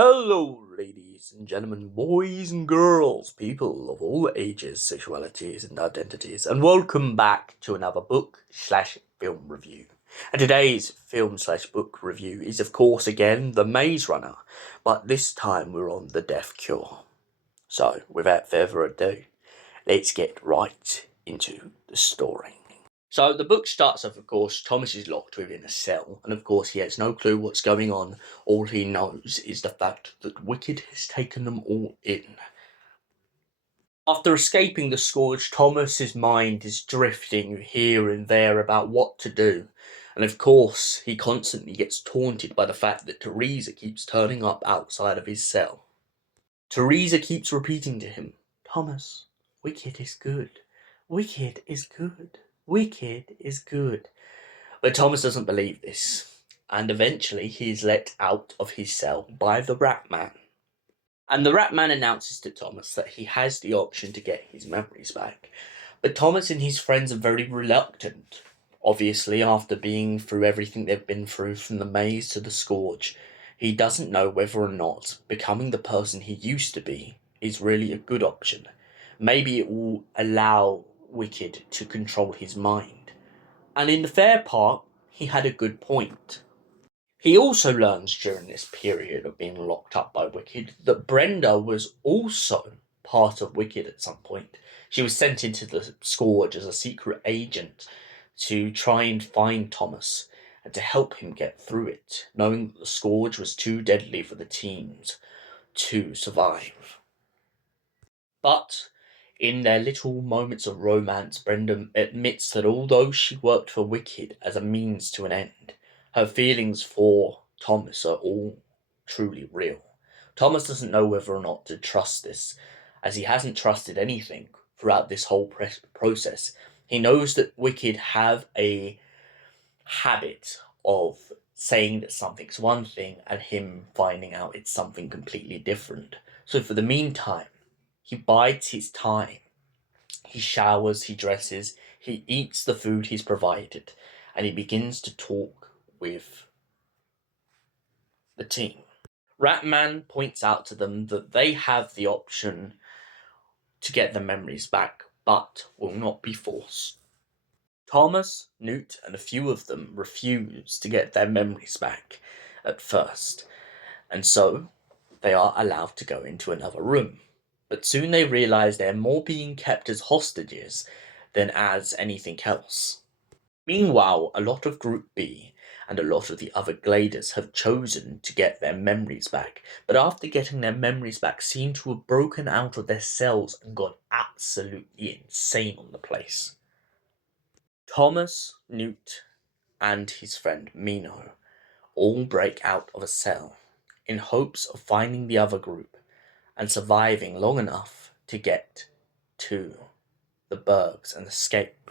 Hello, ladies and gentlemen, boys and girls, people of all ages, sexualities, and identities, and welcome back to another book/film review. And today's film/book review is, of course, again The Maze Runner, but this time we're on The Death Cure. So, without further ado, let's get right into the story. So the book starts off, of course, Thomas is locked within a cell, and of course he has no clue what's going on. All he knows is the fact that Wicked has taken them all in. After escaping the Scourge, Thomas's mind is drifting here and there about what to do. And of course, he constantly gets taunted by the fact that Teresa keeps turning up outside of his cell. Teresa keeps repeating to him, Thomas, Wicked is good. Wicked is good. Wicked is good. But Thomas doesn't believe this, and eventually he is let out of his cell by the Rat Man. And the Rat Man announces to Thomas that he has the option to get his memories back. But Thomas and his friends are very reluctant. Obviously, after being through everything they've been through from the maze to the Scourge, he doesn't know whether or not becoming the person he used to be is really a good option. Maybe it will allow Wicked to control his mind. And in the fair part, he had a good point. He also learns during this period of being locked up by Wicked that Brenda was also part of Wicked at some point. She was sent into the Scourge as a secret agent to try and find Thomas and to help him get through it, knowing that the Scourge was too deadly for the teams to survive. But in their little moments of romance, Brenda admits that although she worked for Wicked as a means to an end, her feelings for Thomas are all truly real. Thomas doesn't know whether or not to trust this, as he hasn't trusted anything throughout this whole process. He knows that Wicked have a habit of saying that something's one thing and him finding out it's something completely different. So for the meantime, he bides his time. He showers, he dresses, he eats the food he's provided, and he begins to talk with the team. Ratman points out to them that they have the option to get their memories back, but will not be forced. Thomas, Newt, and a few of them refuse to get their memories back at first, and so they are allowed to go into another room. But soon they realize they're more being kept as hostages than as anything else. Meanwhile, a lot of Group B and a lot of the other Gladers have chosen to get their memories back, but after getting their memories back, seem to have broken out of their cells and gone absolutely insane on the place. Thomas, Newt, and his friend Mino all break out of a cell in hopes of finding the other group and surviving long enough to get to the Bergs and escape.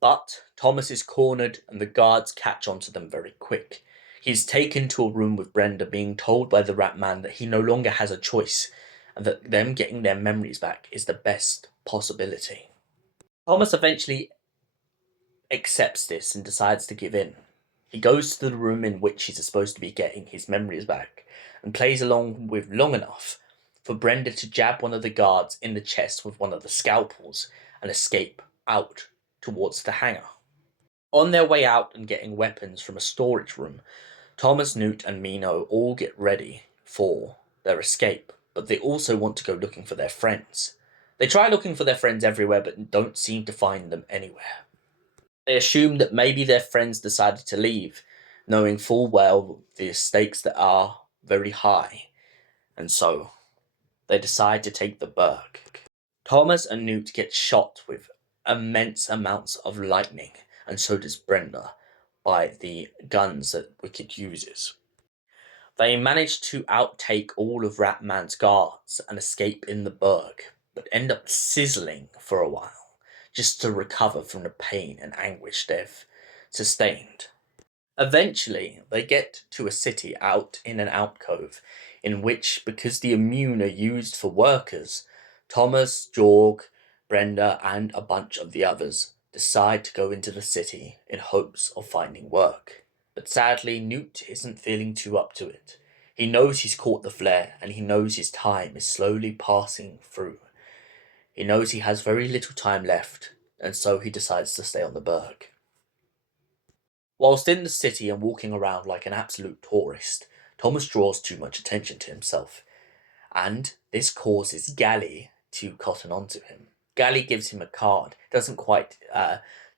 But Thomas is cornered and the guards catch on to them very quick. He's taken to a room with Brenda, being told by the Rat Man that he no longer has a choice and that them getting their memories back is the best possibility. Thomas eventually accepts this and decides to give in. He goes to the room in which he's supposed to be getting his memories back and plays along with long enough for Brenda to jab one of the guards in the chest with one of the scalpels and escape out towards the hangar. On their way out and getting weapons from a storage room, Thomas, Newt, and Mino all get ready for their escape, but they also want to go looking for their friends. They try looking for their friends everywhere but don't seem to find them anywhere. They assume that maybe their friends decided to leave, knowing full well the stakes that are very high, and so they decide to take the Berg. Thomas and Newt get shot with immense amounts of lightning, and so does Brenda, by the guns that Wicked uses. They manage to outtake all of Ratman's guards and escape in the Berg, but end up sizzling for a while just to recover from the pain and anguish they've sustained. Eventually, they get to a city out in an alcove, in which, because the immune are used for workers, Thomas, Jorg, Brenda, and a bunch of the others decide to go into the city in hopes of finding work. But sadly, Newt isn't feeling too up to it. He knows he's caught the flare, and he knows his time is slowly passing through. He knows he has very little time left, and so he decides to stay on the Berg. Whilst in the city and walking around like an absolute tourist, Thomas draws too much attention to himself, and this causes Gally to cotton on to him. Gally gives him a card, doesn't quite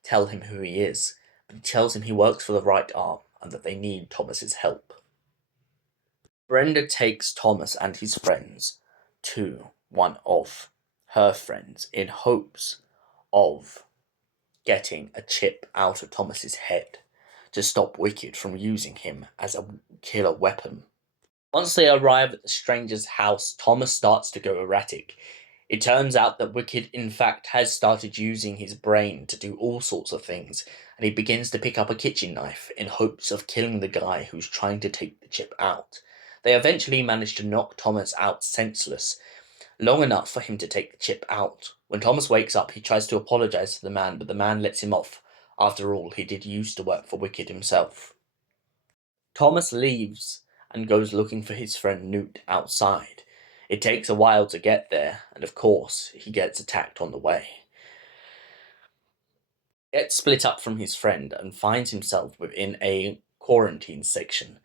tell him who he is, but he tells him he works for the Right Arm and that they need Thomas's help. Brenda takes Thomas and his friends to one of her friends in hopes of getting a chip out of Thomas's head to stop Wicked from using him as a killer weapon. Once they arrive at the stranger's house, Thomas starts to go erratic. It turns out that Wicked, in fact, has started using his brain to do all sorts of things, and he begins to pick up a kitchen knife in hopes of killing the guy who's trying to take the chip out. They eventually manage to knock Thomas out senseless, long enough for him to take the chip out. When Thomas wakes up, he tries to apologize to the man, but the man lets him off. After all, he did used to work for Wicked himself. Thomas leaves and goes looking for his friend Newt outside. It takes a while to get there, and of course, he gets attacked on the way. He gets split up from his friend and finds himself within a quarantine section.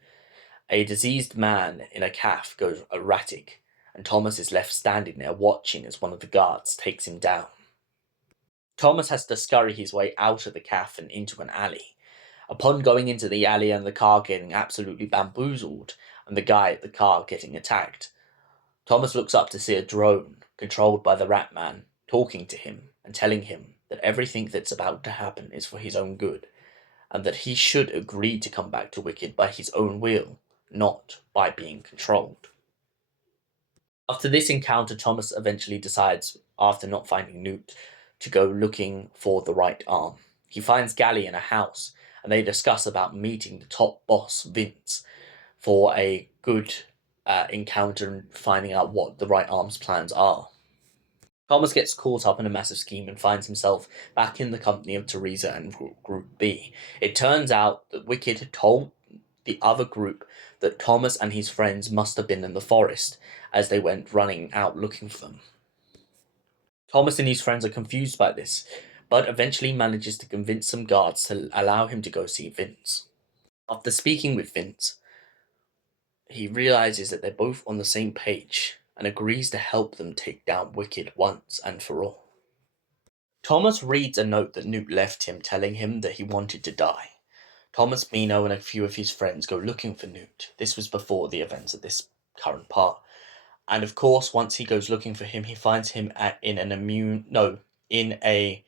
A diseased man in a calf goes erratic, and Thomas is left standing there watching as one of the guards takes him down. Thomas has to scurry his way out of the calf and into an alley. Upon going into the alley and the car getting absolutely bamboozled, and the guy at the car getting attacked, Thomas looks up to see a drone, controlled by the Rat Man, talking to him and telling him that everything that's about to happen is for his own good, and that he should agree to come back to Wicked by his own will, not by being controlled. After this encounter, Thomas eventually decides, after not finding Newt, to go looking for the Right Arm. He finds Gally in a house, and they discuss about meeting the top boss, Vince, for a good encounter and finding out what the Right Arm's plans are. Thomas gets caught up in a massive scheme and finds himself back in the company of Teresa and Group B. It turns out that Wicked had told the other group that Thomas and his friends must have been in the forest as they went running out looking for them. Thomas and his friends are confused by this, but eventually manages to convince some guards to allow him to go see Vince. After speaking with Vince, he realizes that they're both on the same page and agrees to help them take down Wicked once and for all. Thomas reads a note that Newt left him telling him that he wanted to die. Thomas, Mino, and a few of his friends go looking for Newt. This was before the events of this current part. And of course, once he goes looking for him, he finds him in a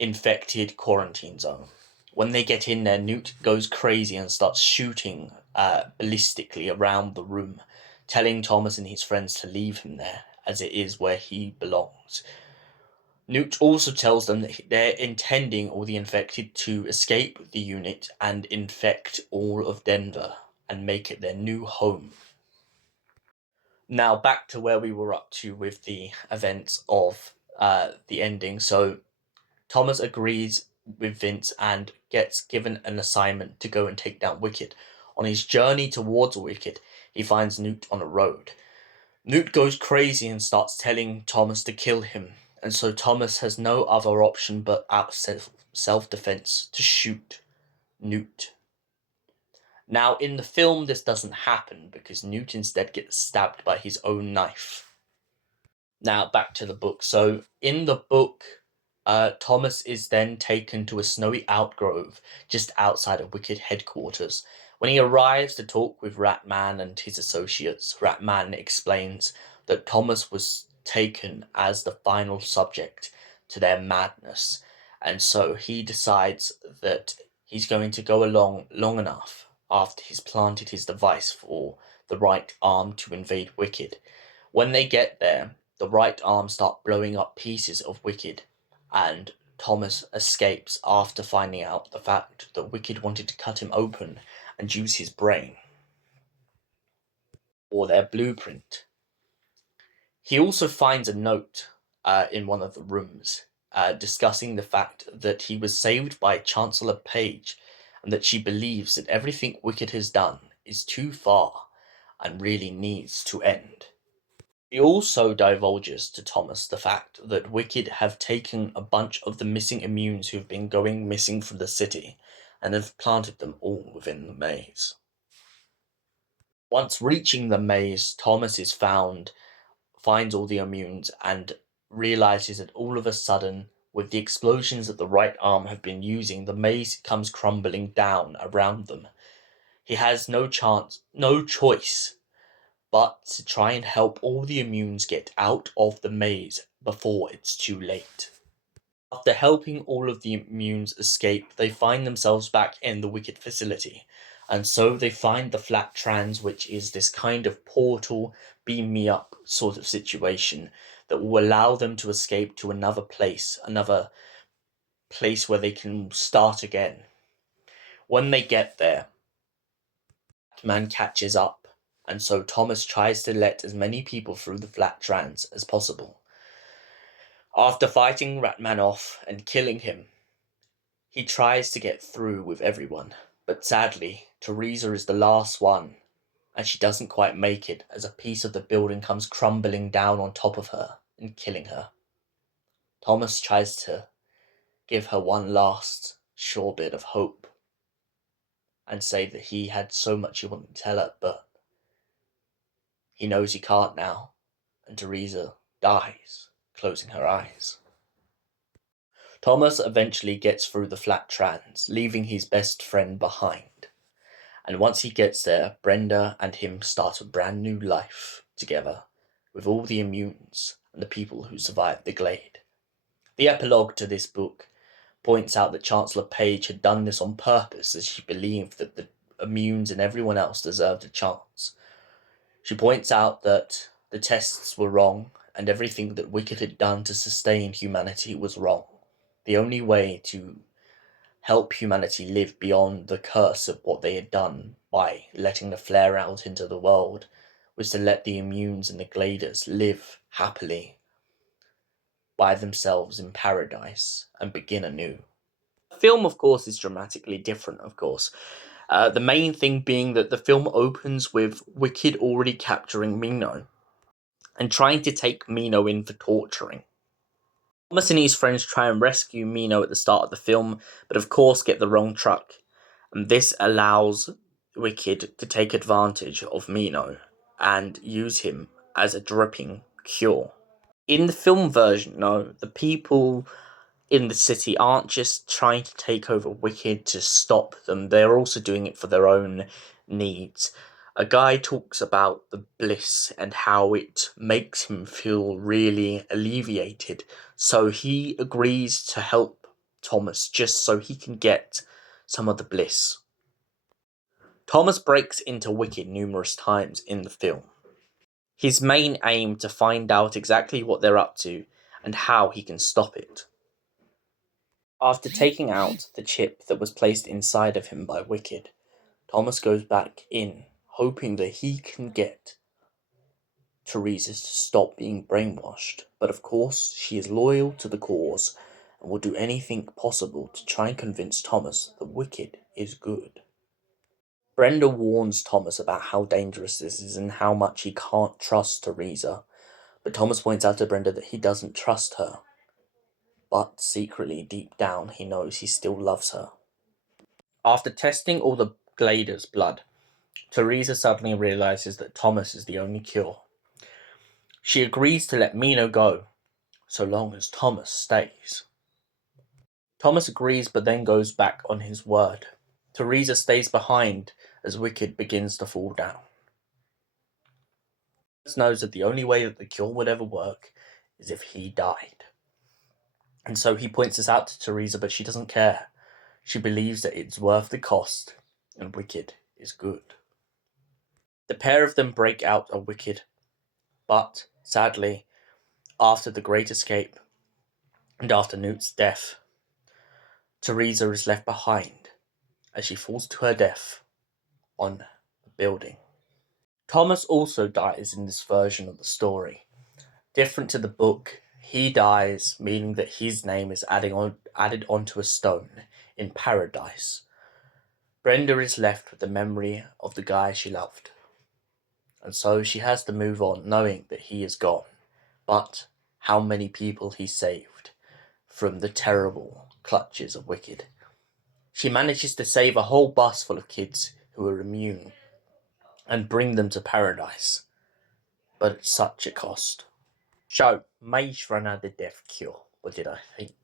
infected quarantine zone. When they get in there, Newt goes crazy and starts shooting ballistically around the room, telling Thomas and his friends to leave him there, as it is where he belongs. Newt also tells them that they're intending all the infected to escape the unit and infect all of Denver and make it their new home. Now back to where we were up to with the events of the ending. So Thomas agrees with Vince and gets given an assignment to go and take down Wicked. On his journey towards Wicked, he finds Newt on a road. Newt goes crazy and starts telling Thomas to kill him, and so Thomas has no other option but out of self-defense to shoot Newt. Now, in the film, this doesn't happen because Newt instead gets stabbed by his own knife. Now, back to the book. So, in the book, Thomas is then taken to a snowy outgrove just outside of Wicked headquarters. When he arrives to talk with Ratman and his associates, Ratman explains that Thomas was taken as the final subject to their madness, and so he decides that he's going to go along long enough after he's planted his device for the Right Arm to invade Wicked. When they get there, the Right Arm start blowing up pieces of Wicked, and Thomas escapes after finding out the fact that Wicked wanted to cut him open and use his brain, or their blueprint. He also finds a note in one of the rooms discussing the fact that he was saved by Chancellor Paige and that she believes that everything Wicked has done is too far and really needs to end. He also divulges to Thomas the fact that Wicked have taken a bunch of the missing immunes who've been going missing from the city and have planted them all within the maze. Once reaching the maze, Thomas finds all the immunes and realizes that all of a sudden, with the explosions that the right arm have been using, the maze comes crumbling down around them. He has no choice but to try and help all the immunes get out of the maze before it's too late. After helping all of the immunes escape, they find themselves back in the Wicked facility, and so they find the Flat Trans, which is this kind of portal, beam me up sort of situation that will allow them to escape to another place where they can start again. When they get there, Batman catches up, and so Thomas tries to let as many people through the Flat Trans as possible. After fighting Ratman off and killing him, he tries to get through with everyone, but sadly, Teresa is the last one, and she doesn't quite make it as a piece of the building comes crumbling down on top of her and killing her. Thomas tries to give her one last sure bit of hope and say that he had so much he wanted to tell her, but he knows he can't now, and Teresa dies, closing her eyes. Thomas eventually gets through the Flat Trans, leaving his best friend behind. And once he gets there, Brenda and him start a brand new life together, with all the immunes and the people who survived the Glade. The epilogue to this book points out that Chancellor Paige had done this on purpose, as she believed that the immunes and everyone else deserved a chance. She points out that the tests were wrong, and everything that Wicked had done to sustain humanity was wrong. The only way to help humanity live beyond the curse of what they had done by letting the flare out into the world was to let the immunes and the Gladers live happily by themselves in paradise and begin anew. The film, of course, is dramatically different, of course. The main thing being that the film opens with Wicked already capturing Mino and trying to take Mino in for torturing. Thomas and his friends try and rescue Mino at the start of the film, but of course get the wrong truck, and this allows Wicked to take advantage of Mino and use him as a dripping cure. In the film version, no, the people in the city aren't just trying to take over Wicked to stop them, they're also doing it for their own needs. A guy talks about the bliss and how it makes him feel really alleviated, so he agrees to help Thomas just so he can get some of the bliss. Thomas breaks into Wicked numerous times in the film. His main aim to find out exactly what they're up to and how he can stop it. After taking out the chip that was placed inside of him by Wicked, Thomas goes back in, hoping that he can get Teresa to stop being brainwashed. But of course, she is loyal to the cause and will do anything possible to try and convince Thomas that Wicked is good. Brenda warns Thomas about how dangerous this is and how much he can't trust Teresa, but Thomas points out to Brenda that he doesn't trust her. But secretly, deep down, he knows he still loves her. After testing all the Glader's blood, Teresa suddenly realizes that Thomas is the only cure. She agrees to let Mino go, so long as Thomas stays. Thomas agrees but then goes back on his word. Teresa stays behind as Wicked begins to fall down. Thomas knows that the only way that the cure would ever work is if he died. And so he points this out to Teresa, but she doesn't care. She believes that it's worth the cost, and Wicked is good. The pair of them break out of Wicked, but, sadly, after the Great Escape, and after Newt's death, Teresa is left behind as she falls to her death on a building. Thomas also dies in this version of the story. Different to the book, he dies, meaning that his name is added onto a stone in paradise. Brenda is left with the memory of the guy she loved. and so she has to move on knowing that he is gone. But how many people he saved from the terrible clutches of Wicked. She manages to save a whole bus full of kids who are immune and bring them to paradise, but at such a cost. So, Maze Runner the Death Cure. What did I think?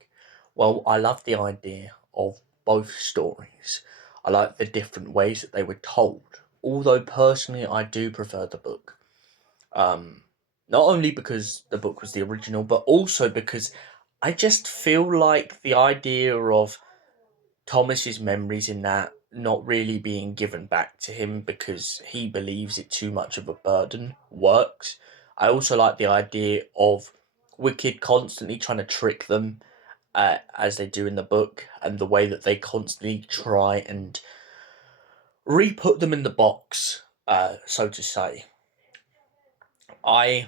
Well, I love the idea of both stories. I like the different ways that they were told. Although personally, I do prefer the book. Not only because the book was the original, but also because I just feel like the idea of Thomas's memories in that not really being given back to him because he believes it too much of a burden works. I also like the idea of Wicked constantly trying to trick them, as they do in the book, and the way that they constantly try and re-put them in the box, so to say. I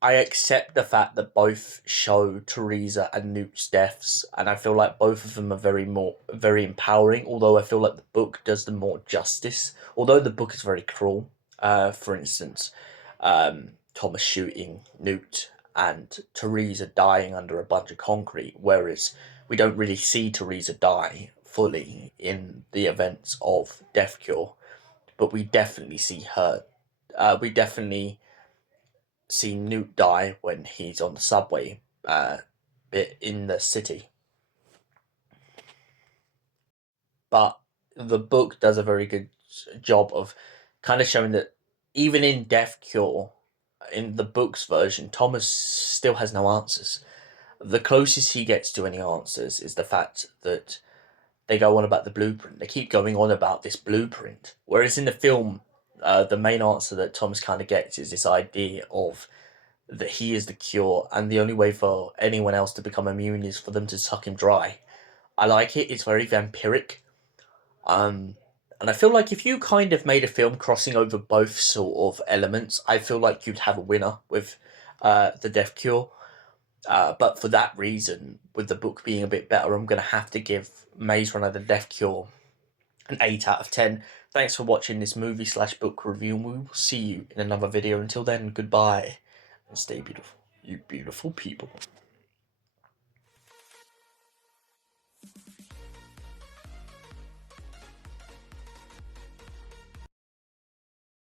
I accept the fact that both show Teresa and Newt's deaths, and I feel like both of them are very empowering. Although I feel like the book does them more justice. Although the book is very cruel. For instance, Thomas shooting Newt and Teresa dying under a bunch of concrete, whereas we don't really see Teresa die fully in the events of Death Cure, but we definitely see her. We definitely see Newt die when he's on the subway bit in the city. But the book does a very good job of kind of showing that even in Death Cure, in the book's version, Thomas still has no answers. The closest he gets to any answers is the fact that they go on about the blueprint. They keep going on about this blueprint. Whereas in the film, the main answer that Thomas kind of gets is this idea of that he is the cure, and the only way for anyone else to become immune is for them to suck him dry. I like it. It's very vampiric. And I feel like if you kind of made a film crossing over both sort of elements, I feel like you'd have a winner with the Death Cure. But for that reason, with the book being a bit better, I'm going to have to give Maze Runner the Death Cure an 8 out of 10. Thanks for watching this movie/book review, and we will see you in another video. Until then, goodbye, and stay beautiful, you beautiful people.